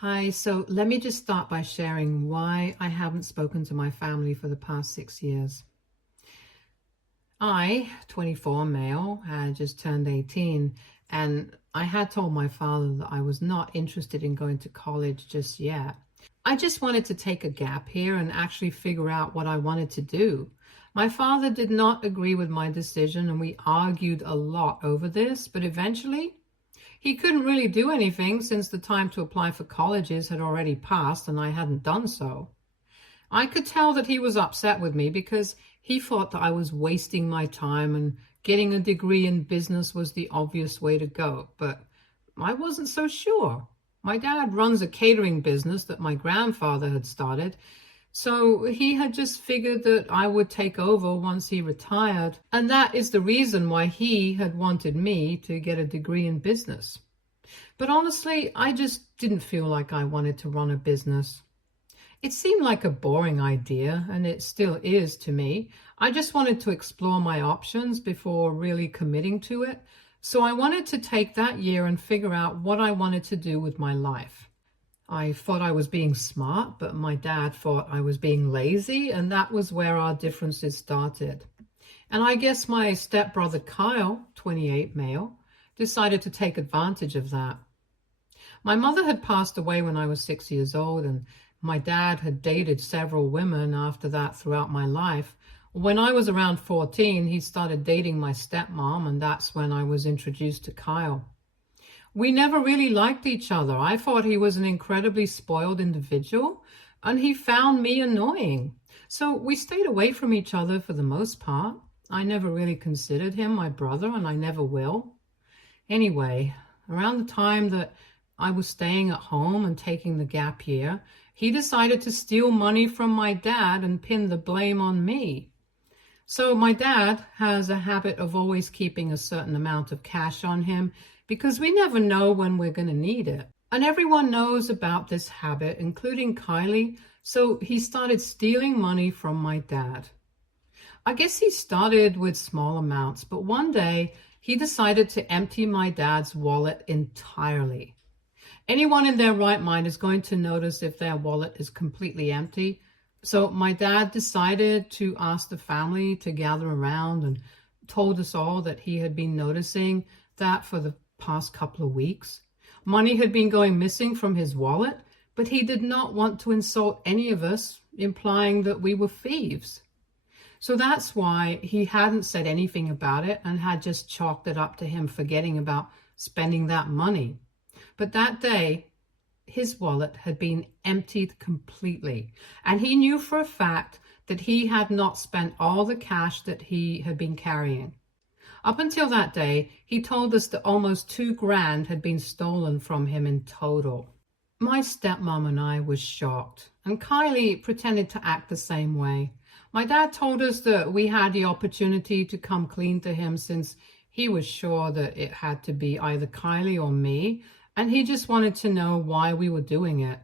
Hi, so let me just start by sharing why I haven't spoken to my family for the past 6 years. I, 24 male, had just turned 18, and I had told my father that I was not interested in going to college just yet. I just wanted to take a gap here and actually figure out what I wanted to do. My father did not agree with my decision, and we argued a lot over this, but eventually he couldn't really do anything since the time to apply for colleges had already passed and I hadn't done so. I could tell that he was upset with me because he thought that I was wasting my time and getting a degree in business was the obvious way to go, but I wasn't so sure. My dad runs a catering business that my grandfather had started, so he had just figured that I would take over once he retired, and that is the reason why he had wanted me to get a degree in business. But honestly, I just didn't feel like I wanted to run a business. It seemed like a boring idea, and it still is to me. I just wanted to explore my options before really committing to it. So I wanted to take that year and figure out what I wanted to do with my life. I thought I was being smart, but my dad thought I was being lazy, and that was where our differences started. And I guess my stepbrother Kyle, 28 male, decided to take advantage of that. My mother had passed away when I was 6 years old, and my dad had dated several women after that throughout my life. When I was around 14, he started dating my stepmom, and that's when I was introduced to Kyle. We never really liked each other. I thought he was an incredibly spoiled individual, and he found me annoying. So we stayed away from each other for the most part. I never really considered him my brother, and I never will. Anyway, around the time that I was staying at home and taking the gap year, he decided to steal money from my dad and pin the blame on me. So my dad has a habit of always keeping a certain amount of cash on him because we never know when we're going to need it. And everyone knows about this habit, including Kylie, so he started stealing money from my dad. I guess he started with small amounts, but one day he decided to empty my dad's wallet entirely. Anyone in their right mind is going to notice if their wallet is completely empty. So my dad decided to ask the family to gather around and told us all that he had been noticing that for the past couple of weeks. Money had been going missing from his wallet, but he did not want to insult any of us, implying that we were thieves. So that's why he hadn't said anything about it and had just chalked it up to him forgetting about spending that money. But that day, his wallet had been emptied completely, and he knew for a fact that he had not spent all the cash that he had been carrying. Up until that day, he told us that almost $2,000 had been stolen from him in total. My stepmom and I was shocked, and Kylie pretended to act the same way. My dad told us that we had the opportunity to come clean to him since he was sure that it had to be either Kylie or me, and he just wanted to know why we were doing it.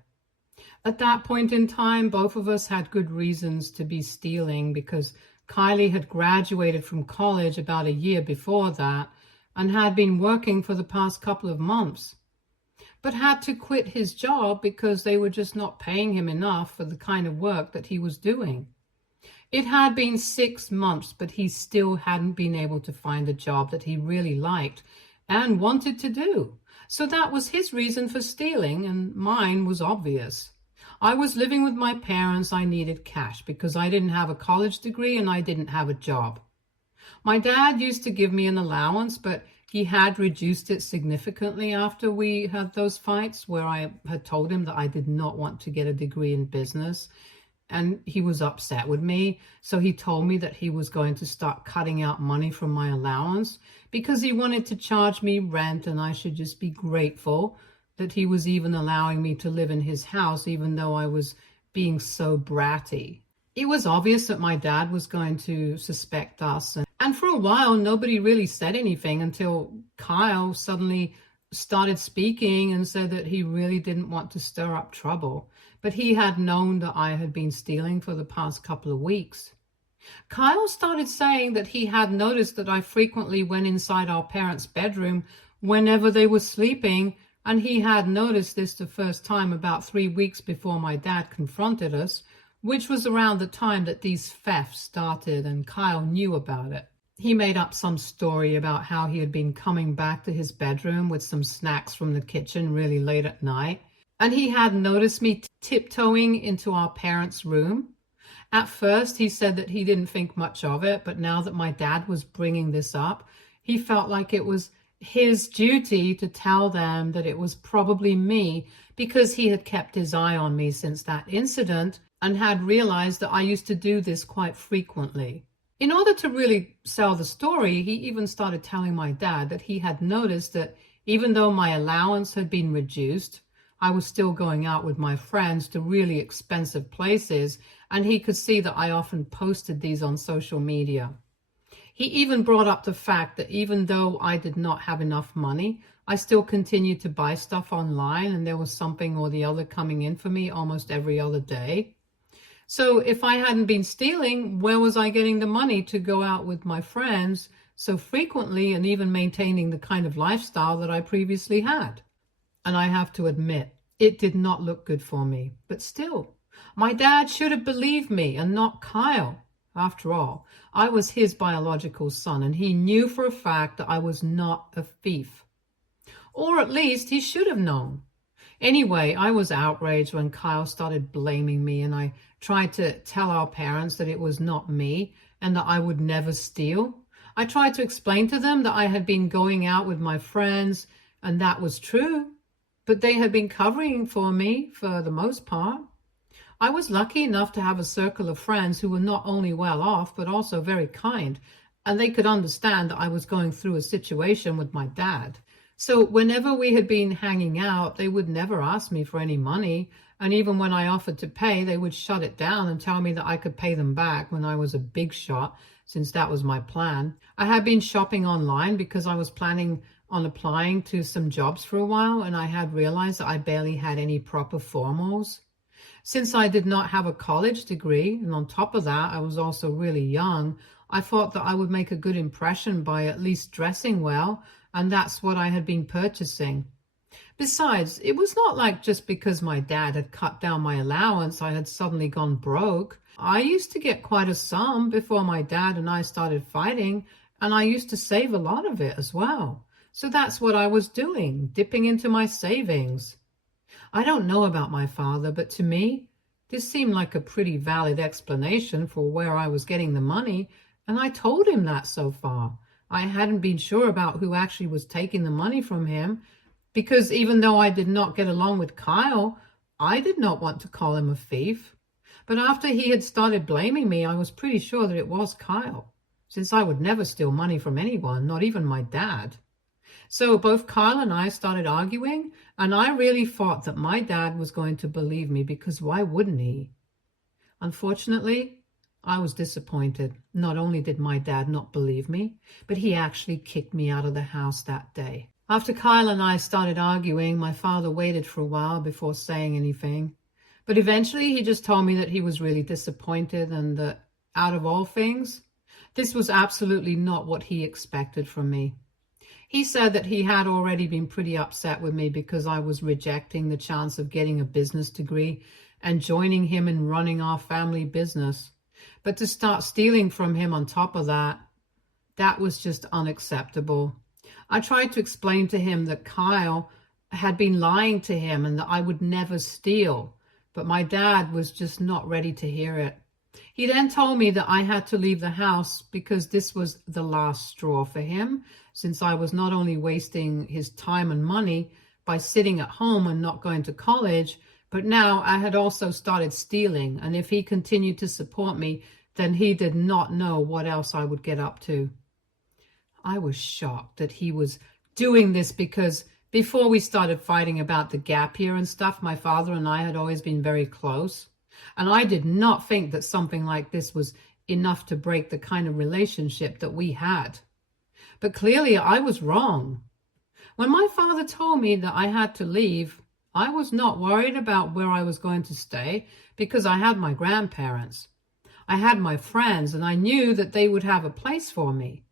At that point in time, both of us had good reasons to be stealing because Kylie had graduated from college about a year before that and had been working for the past couple of months, but had to quit his job because they were just not paying him enough for the kind of work that he was doing. It had been 6 months, but he still hadn't been able to find a job that he really liked and wanted to do. So that was his reason for stealing, and mine was obvious. I was living with my parents. I needed cash because I didn't have a college degree and I didn't have a job. My dad used to give me an allowance, but he had reduced it significantly after we had those fights where I had told him that I did not want to get a degree in business. And he was upset with me, so he told me that he was going to start cutting out money from my allowance because he wanted to charge me rent, and I should just be grateful that he was even allowing me to live in his house even though I was being so bratty. It was obvious that my dad was going to suspect us, and for a while nobody really said anything until Kyle suddenly started speaking and said that he really didn't want to stir up trouble, but he had known that I had been stealing for the past couple of weeks. Kyle started saying that he had noticed that I frequently went inside our parents' bedroom whenever they were sleeping And he had noticed this the first time about 3 weeks before my dad confronted us, which was around the time that these thefts started and Kyle knew about it. He made up some story about how he had been coming back to his bedroom with some snacks from the kitchen really late at night, and he had noticed me tiptoeing into our parents' room. At first, he said that he didn't think much of it, but now that my dad was bringing this up, he felt like it was his duty to tell them that it was probably me because he had kept his eye on me since that incident and had realized that I used to do this quite frequently. In order to really sell the story, he even started telling my dad that he had noticed that even though my allowance had been reduced, I was still going out with my friends to really expensive places, and he could see that I often posted these on social media. He even brought up the fact that even though I did not have enough money, I still continued to buy stuff online, and there was something or the other coming in for me almost every other day. So if I hadn't been stealing, where was I getting the money to go out with my friends so frequently and even maintaining the kind of lifestyle that I previously had? And I have to admit, it did not look good for me. But still, my dad should have believed me and not Kyle. After all, I was his biological son, and he knew for a fact that I was not a thief. Or at least he should have known. Anyway, I was outraged when Kyle started blaming me, and I tried to tell our parents that it was not me and that I would never steal. I tried to explain to them that I had been going out with my friends, and that was true, but they had been covering for me for the most part. I was lucky enough to have a circle of friends who were not only well off, but also very kind, and they could understand that I was going through a situation with my dad. So whenever we had been hanging out, they would never ask me for any money. And even when I offered to pay, they would shut it down and tell me that I could pay them back when I was a big shot, since that was my plan. I had been shopping online because I was planning on applying to some jobs for a while, and I had realized that I barely had any proper formals. Since I did not have a college degree, and on top of that, I was also really young, I thought that I would make a good impression by at least dressing well, and that's what I had been purchasing. Besides, it was not like just because my dad had cut down my allowance, I had suddenly gone broke. I used to get quite a sum before my dad and I started fighting, and I used to save a lot of it as well. So that's what I was doing, dipping into my savings. I don't know about my father, but to me, this seemed like a pretty valid explanation for where I was getting the money, and I told him that so far. I hadn't been sure about who actually was taking the money from him, because even though I did not get along with Kyle, I did not want to call him a thief. But after he had started blaming me, I was pretty sure that it was Kyle, since I would never steal money from anyone, not even my dad. So both Kyle and I started arguing, and I really thought that my dad was going to believe me, because why wouldn't he? Unfortunately, I was disappointed. Not only did my dad not believe me, but he actually kicked me out of the house that day. After Kyle and I started arguing, my father waited for a while before saying anything. But eventually he just told me that he was really disappointed, and that out of all things, this was absolutely not what he expected from me. He said that he had already been pretty upset with me because I was rejecting the chance of getting a business degree and joining him in running our family business. But to start stealing from him on top of that, that was just unacceptable. I tried to explain to him that Kyle had been lying to him and that I would never steal, but my dad was just not ready to hear it. He then told me that I had to leave the house because this was the last straw for him, since I was not only wasting his time and money by sitting at home and not going to college, but now I had also started stealing, and if he continued to support me, then he did not know what else I would get up to. I was shocked that he was doing this because before we started fighting about the gap year and stuff, my father and I had always been very close. And I did not think that something like this was enough to break the kind of relationship that we had. But clearly I was wrong. When my father told me that I had to leave, I was not worried about where I was going to stay because I had my grandparents. I had my friends, and I knew that they would have a place for me.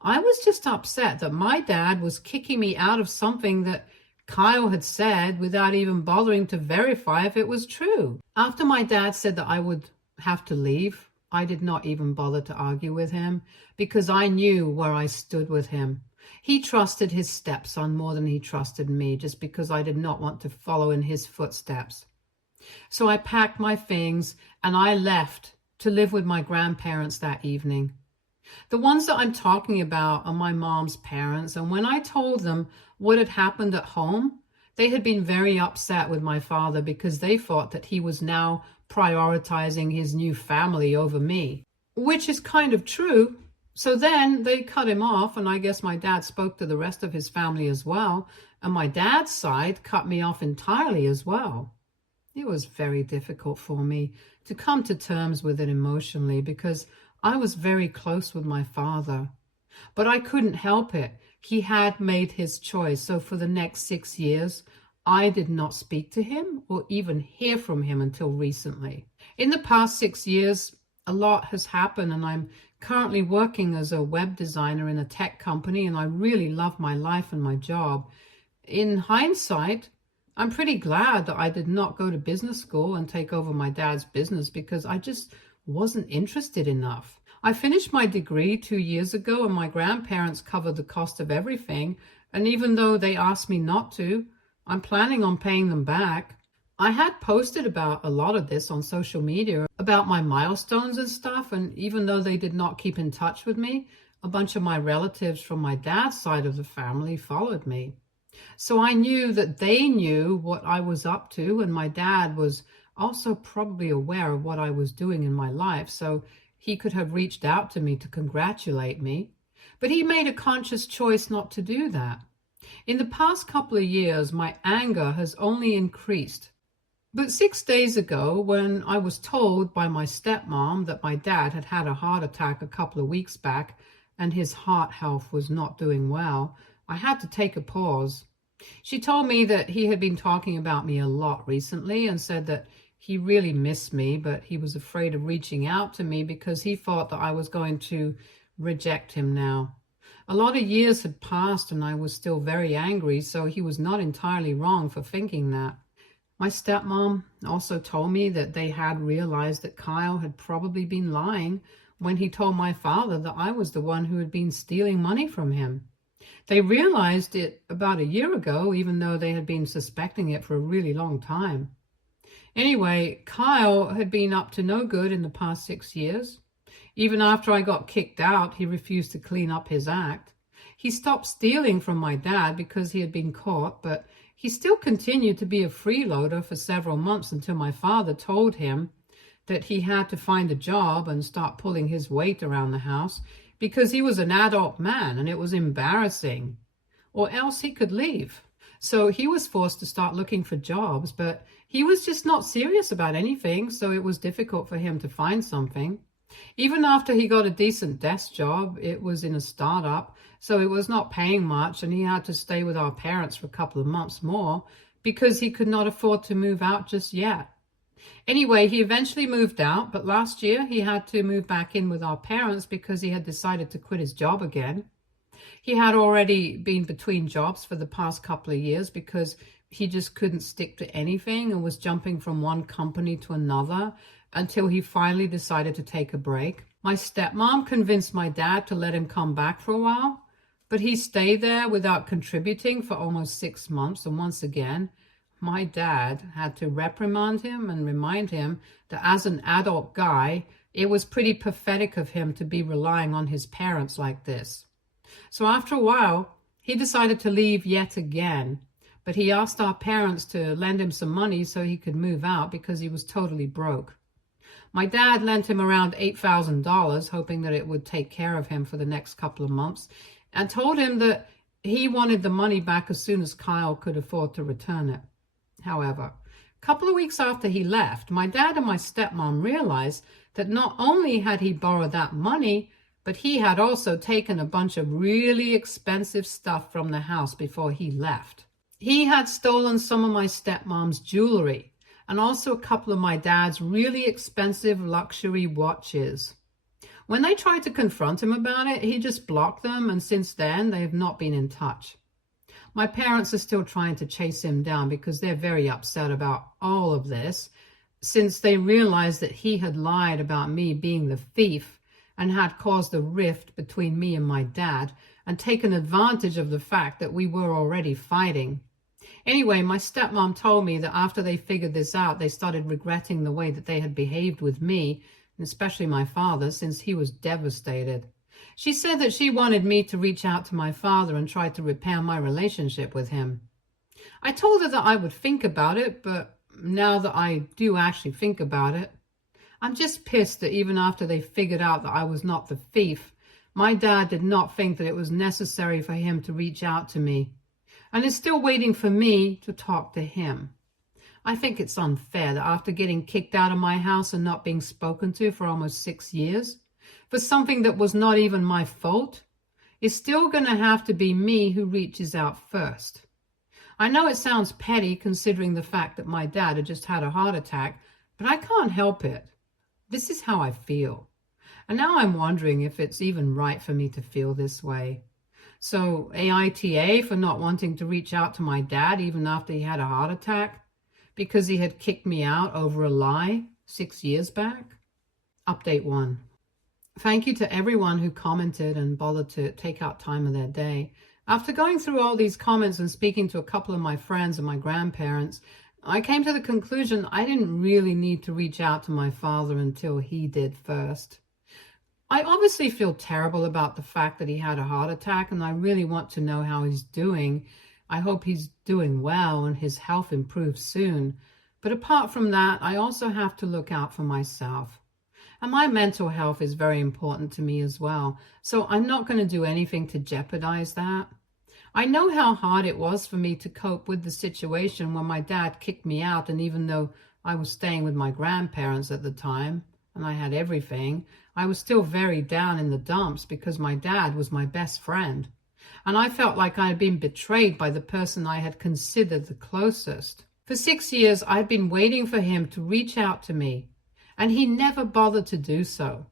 I was just upset that my dad was kicking me out of something that Kyle had said without even bothering to verify if it was true. After my dad said that I would have to leave, I did not even bother to argue with him because I knew where I stood with him. He trusted his stepson more than he trusted me just because I did not want to follow in his footsteps. So I packed my things and I left to live with my grandparents that evening. The ones that I'm talking about are my mom's parents, and when I told them what had happened at home, they had been very upset with my father because they thought that he was now prioritizing his new family over me, which is kind of true. So then they cut him off, and I guess my dad spoke to the rest of his family as well, and my dad's side cut me off entirely as well. It was very difficult for me to come to terms with it emotionally because I was very close with my father. But I couldn't help it. He had made his choice. So for the next 6 years, I did not speak to him or even hear from him until recently. In the past 6 years, a lot has happened, and I'm currently working as a web designer in a tech company, and I really love my life and my job. In hindsight, I'm pretty glad that I did not go to business school and take over my dad's business because I just wasn't interested enough. I finished my degree 2 years ago, and my grandparents covered the cost of everything, and even though they asked me not to, I'm planning on paying them back. I had posted about a lot of this on social media, about my milestones and stuff, and even though they did not keep in touch with me, a bunch of my relatives from my dad's side of the family followed me. So I knew that they knew what I was up to, and my dad was also probably aware of what I was doing in my life, so he could have reached out to me to congratulate me. But he made a conscious choice not to do that. In the past couple of years, my anger has only increased. But 6 days ago, when I was told by my stepmom that my dad had had a heart attack a couple of weeks back and his heart health was not doing well, I had to take a pause. She told me that he had been talking about me a lot recently and said that he really missed me, but he was afraid of reaching out to me because he thought that I was going to reject him now. A lot of years had passed and I was still very angry, so he was not entirely wrong for thinking that. My stepmom also told me that they had realized that Kyle had probably been lying when he told my father that I was the one who had been stealing money from him. They realized it about a year ago, even though they had been suspecting it for a really long time. Anyway, Kyle had been up to no good in the past 6 years. Even after I got kicked out, he refused to clean up his act. He stopped stealing from my dad because he had been caught, but he still continued to be a freeloader for several months until my father told him that he had to find a job and start pulling his weight around the house because he was an adult man and it was embarrassing, or else he could leave. So he was forced to start looking for jobs, but he was just not serious about anything, so it was difficult for him to find something. Even after he got a decent desk job, it was in a startup, so it was not paying much, and he had to stay with our parents for a couple of months more because he could not afford to move out just yet. Anyway, he eventually moved out, but last year he had to move back in with our parents because he had decided to quit his job again. He had already been between jobs for the past couple of years because he just couldn't stick to anything and was jumping from one company to another until he finally decided to take a break. My stepmom convinced my dad to let him come back for a while, but he stayed there without contributing for almost 6 months, and once again, my dad had to reprimand him and remind him that as an adult guy, it was pretty pathetic of him to be relying on his parents like this. So after a while, he decided to leave yet again, but he asked our parents to lend him some money so he could move out because he was totally broke. My dad lent him around $8,000, hoping that it would take care of him for the next couple of months, and told him that he wanted the money back as soon as Kyle could afford to return it. However, a couple of weeks after he left, my dad and my stepmom realized that not only had he borrowed that money, but he had also taken a bunch of really expensive stuff from the house before he left. He had stolen some of my stepmom's jewelry and also a couple of my dad's really expensive luxury watches. When they tried to confront him about it, he just blocked them, and since then, they have not been in touch. My parents are still trying to chase him down because they're very upset about all of this, since they realized that he had lied about me being the thief and had caused a rift between me and my dad and taken advantage of the fact that we were already fighting. Anyway, my stepmom told me that after they figured this out, they started regretting the way that they had behaved with me, and especially my father, since he was devastated. She said that she wanted me to reach out to my father and try to repair my relationship with him. I told her that I would think about it, but now that I do actually think about it, I'm just pissed that even after they figured out that I was not the thief, my dad did not think that it was necessary for him to reach out to me, and is still waiting for me to talk to him. I think it's unfair that after getting kicked out of my house and not being spoken to for almost 6 years, for something that was not even my fault, it's still going to have to be me who reaches out first. I know it sounds petty considering the fact that my dad had just had a heart attack, but I can't help it. This is how I feel. And now I'm wondering if it's even right for me to feel this way. So aita for not wanting to reach out to my dad even after he had a heart attack because he had kicked me out over a lie 6 years back? Update 1. Thank you to everyone who commented and bothered to take out time of their day. After going through all these comments and speaking to a couple of my friends and my grandparents, I came to the conclusion I didn't really need to reach out to my father until he did first. I obviously feel terrible about the fact that he had a heart attack, and I really want to know how he's doing. I hope he's doing well and his health improves soon. But apart from that, I also have to look out for myself. And my mental health is very important to me as well, so I'm not going to do anything to jeopardize that. I know how hard it was for me to cope with the situation when my dad kicked me out, and even though I was staying with my grandparents at the time, and I had everything, I was still very down in the dumps because my dad was my best friend. And I felt like I had been betrayed by the person I had considered the closest. For 6 years, I had been waiting for him to reach out to me, and he never bothered to do so.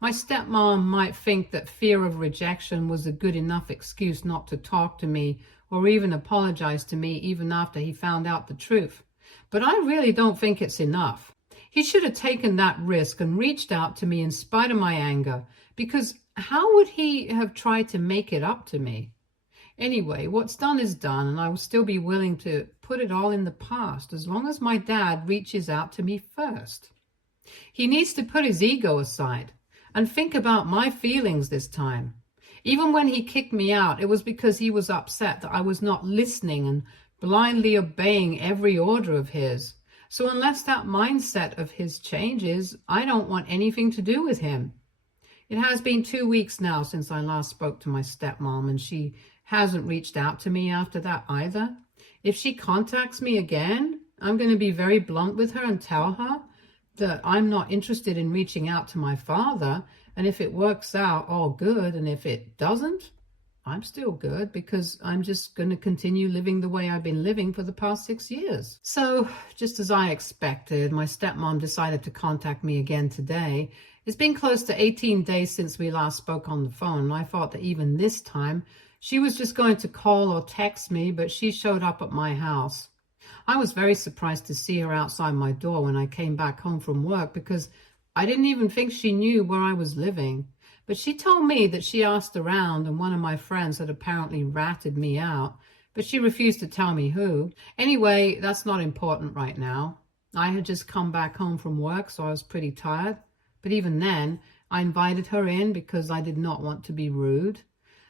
My stepmom might think that fear of rejection was a good enough excuse not to talk to me or even apologize to me even after he found out the truth. But I really don't think it's enough. He should have taken that risk and reached out to me in spite of my anger, because how would he have tried to make it up to me? Anyway, what's done is done, and I will still be willing to put it all in the past as long as my dad reaches out to me first. He needs to put his ego aside and think about my feelings this time. Even when he kicked me out, it was because he was upset that I was not listening and blindly obeying every order of his. So unless that mindset of his changes, I don't want anything to do with him. It has been 2 weeks now since I last spoke to my stepmom, and she hasn't reached out to me after that either. If she contacts me again, I'm going to be very blunt with her and tell her that I'm not interested in reaching out to my father, and if it works out, all good, and if it doesn't, I'm still good, because I'm just going to continue living the way I've been living for the past 6 years. So, just as I expected, my stepmom decided to contact me again today. It's been close to 18 days since we last spoke on the phone, and I thought that even this time she was just going to call or text me, but she showed up at my house. I was very surprised to see her outside my door when I came back home from work, because I didn't even think she knew where I was living. But she told me that she asked around and one of my friends had apparently ratted me out, but she refused to tell me who. Anyway, that's not important right now. I had just come back home from work, so I was pretty tired. But even then, I invited her in because I did not want to be rude.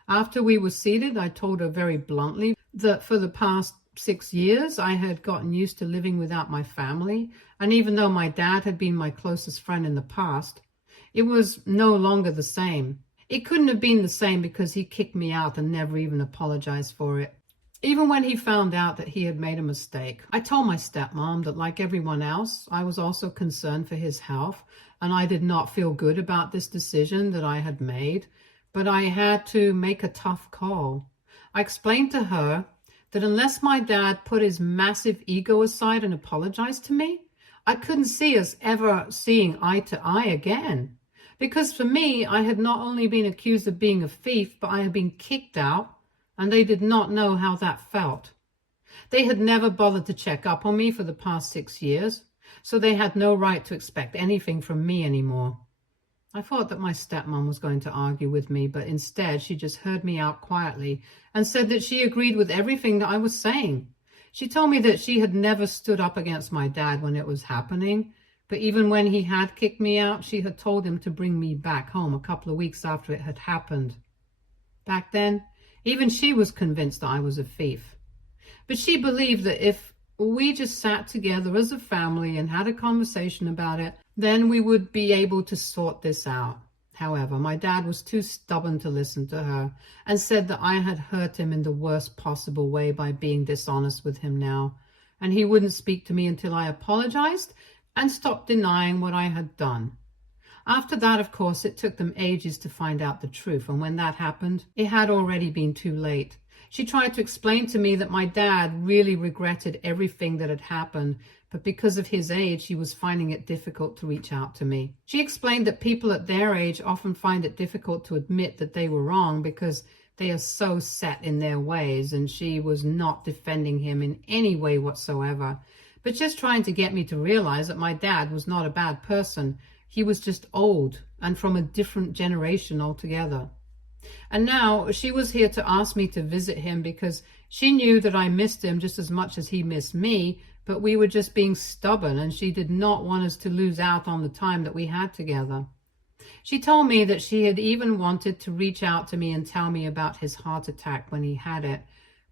After we were seated, I told her very bluntly that for the past 6 years, I had gotten used to living without my family, and even though my dad had been my closest friend in the past, it was no longer the same. It couldn't have been the same because he kicked me out and never even apologized for it. Even when he found out that he had made a mistake, I told my stepmom that, like everyone else, I was also concerned for his health, and I did not feel good about this decision that I had made, but I had to make a tough call. I explained to her that unless my dad put his massive ego aside and apologized to me, I couldn't see us ever seeing eye to eye again. Because for me, I had not only been accused of being a thief, but I had been kicked out, and they did not know how that felt. They had never bothered to check up on me for the past 6 years, so they had no right to expect anything from me anymore. I thought that my stepmom was going to argue with me, but instead she just heard me out quietly and said that she agreed with everything that I was saying. She told me that she had never stood up against my dad when it was happening, but even when he had kicked me out, she had told him to bring me back home a couple of weeks after it had happened. Back then, even she was convinced that I was a thief. But she believed that if we just sat together as a family and had a conversation about it, then we would be able to sort this out. However, my dad was too stubborn to listen to her and said that I had hurt him in the worst possible way by being dishonest with him now, and he wouldn't speak to me until I apologized and stopped denying what I had done. After that, of course, it took them ages to find out the truth, and when that happened, it had already been too late. She tried to explain to me that my dad really regretted everything that had happened, but because of his age, he was finding it difficult to reach out to me. She explained that people at their age often find it difficult to admit that they were wrong because they are so set in their ways, and she was not defending him in any way whatsoever, but just trying to get me to realize that my dad was not a bad person. He was just old and from a different generation altogether. And now she was here to ask me to visit him because she knew that I missed him just as much as he missed me, but we were just being stubborn and she did not want us to lose out on the time that we had together. She told me that she had even wanted to reach out to me and tell me about his heart attack when he had it,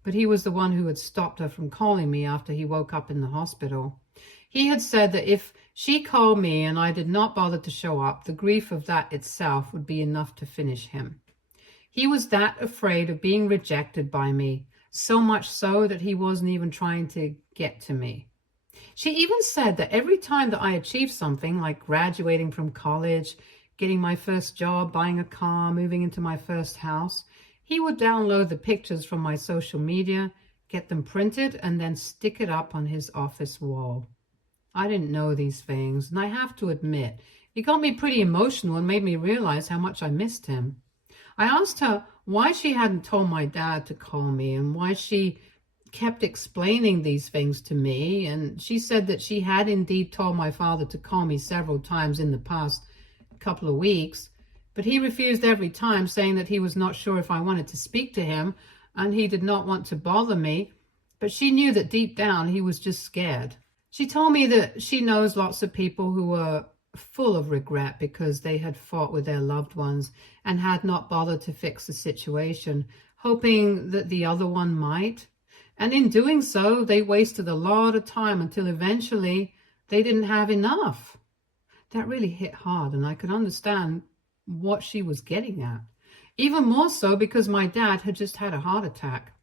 but he was the one who had stopped her from calling me after he woke up in the hospital. He had said that if she called me and I did not bother to show up, the grief of that itself would be enough to finish him. He was that afraid of being rejected by me, so much so that he wasn't even trying to get to me. She even said that every time that I achieved something like graduating from college, getting my first job, buying a car, moving into my first house, he would download the pictures from my social media, get them printed, and then stick it up on his office wall. I didn't know these things, and I have to admit, it got me pretty emotional and made me realize how much I missed him. I asked her why she hadn't told my dad to call me and why she kept explaining these things to me, and she said that she had indeed told my father to call me several times in the past couple of weeks, but he refused every time, saying that he was not sure if I wanted to speak to him and he did not want to bother me, but she knew that deep down he was just scared. She told me that she knows lots of people who were full of regret because they had fought with their loved ones and had not bothered to fix the situation, hoping that the other one might. And in doing so, they wasted a lot of time until eventually they didn't have enough. That really hit hard, and I could understand what she was getting at. Even more so because my dad had just had a heart attack.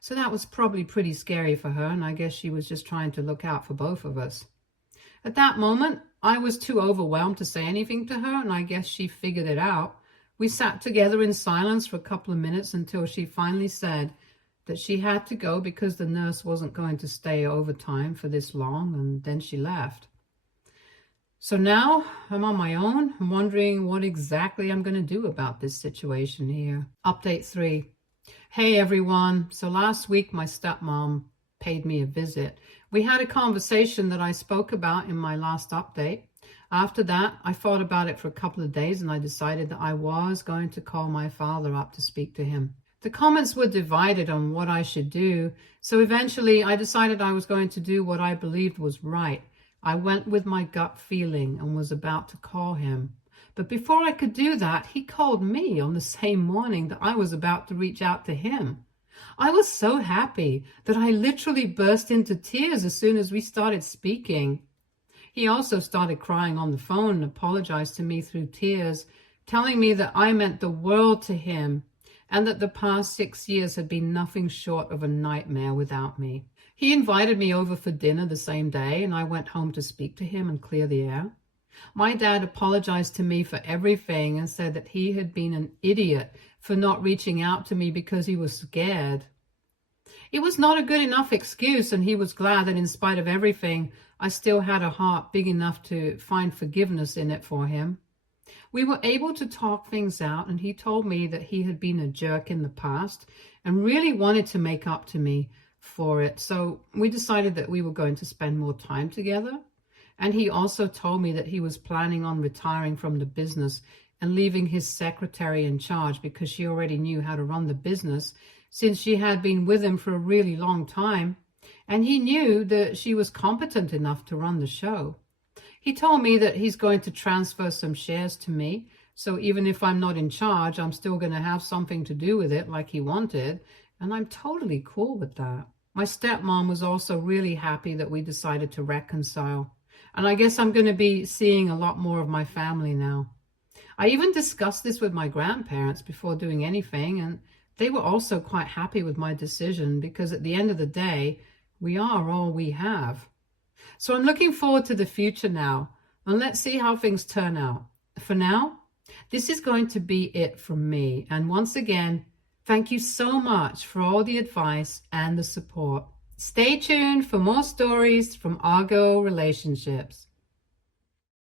So that was probably pretty scary for her, and I guess she was just trying to look out for both of us. At that moment, I was too overwhelmed to say anything to her, and I guess she figured it out. We sat together in silence for a couple of minutes until she finally said that she had to go because the nurse wasn't going to stay overtime for this long, and then she left. So now I'm on my own. I'm wondering what exactly I'm going to do about this situation here. Update 3. Hey everyone. So last week my stepmom paid me a visit. We had a conversation that I spoke about in my last update. After that, I thought about it for a couple of days and I decided that I was going to call my father up to speak to him. The comments were divided on what I should do, so eventually I decided I was going to do what I believed was right. I went with my gut feeling and was about to call him. But before I could do that, he called me on the same morning that I was about to reach out to him. I was so happy that I literally burst into tears as soon as we started speaking. He also started crying on the phone and apologized to me through tears, telling me that I meant the world to him and that the past 6 years had been nothing short of a nightmare without me. He invited me over for dinner the same day, and I went home to speak to him and clear the air. My dad apologized to me for everything and said that he had been an idiot for not reaching out to me because he was scared. It was not a good enough excuse, and he was glad that in spite of everything, I still had a heart big enough to find forgiveness in it for him. We were able to talk things out, and he told me that he had been a jerk in the past and really wanted to make up to me for it. So we decided that we were going to spend more time together. And he also told me that he was planning on retiring from the business and leaving his secretary in charge because she already knew how to run the business since she had been with him for a really long time. And he knew that she was competent enough to run the show. He told me that he's going to transfer some shares to me. So even if I'm not in charge, I'm still going to have something to do with it like he wanted. And I'm totally cool with that. My stepmom was also really happy that we decided to reconcile. And I guess I'm going to be seeing a lot more of my family now. I even discussed this with my grandparents before doing anything, and they were also quite happy with my decision because at the end of the day, we are all we have. So I'm looking forward to the future now, and let's see how things turn out. For now, this is going to be it from me. And once again, thank you so much for all the advice and the support. Stay tuned for more stories from Argo Relationships.